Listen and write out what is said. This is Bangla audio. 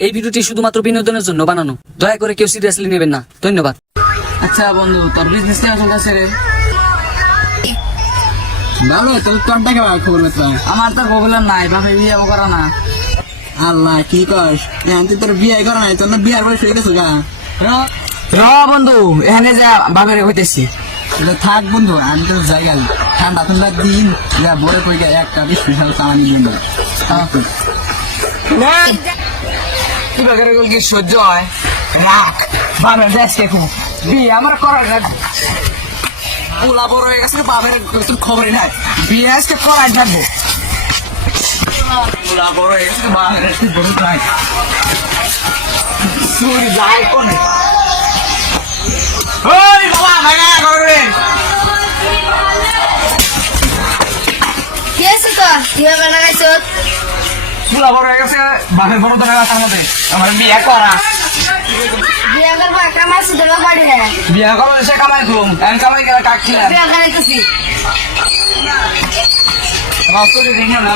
এই ভিডিওটি শুধুমাত্র বিনোদনের জন্য বানানো, দয়া করে কেউ সিরিয়াসলি নেবেন না। ধন্যবাদ। আচ্ছা বন্ধু, তোর বিজনেস কেমন চলতেছে রে? ভালো, তাহলে তোর টাকা খবর পেতে আমার তো প্রবলেম নাই, বাপে বিয়ে করা না। আল্লাহ কি কস, এখন তুই তোর বিয়ে করা নাই, তোর না বিয়ার বয়স হয়ে গেছে গা। র বন্ধু, এখানে যা বাপের হইতেছি। থাক বন্ধু, আমি তো জায়গা ঠান্ডা ঠান্ডা দিন যা বড় করে একটা স্পেশাল চালানি নিয়ে নেব। কি বাগের কি সহ্য হয়? রাখ বাপের দেশকে খুব বিয়ে আমার করার পোলা বড় হয়ে গেছে, বাপের খবরই নাই। বিয়ে আজকে করাই থাকবো। পোলা বড় হয়ে গেছে, বাপের বড় নাই। সুর যাই কোনে ওই বাবা ভাঙা করবে। কি আছে তো কিভাবে লাগাইছ? পোলা বড় হয়ে গেছে, বাপের বড় ধরে গেছে আমাদের। আমার বিয়ে করা, বিয়ে করবো কামাইছি তোমার বাড়ি না, বিয়ে করবো সে কামাই করুম, আমি কামাই গেলে কাক খিলাম। বিয়ে করাইতেছি। রাস্তা দিয়ে না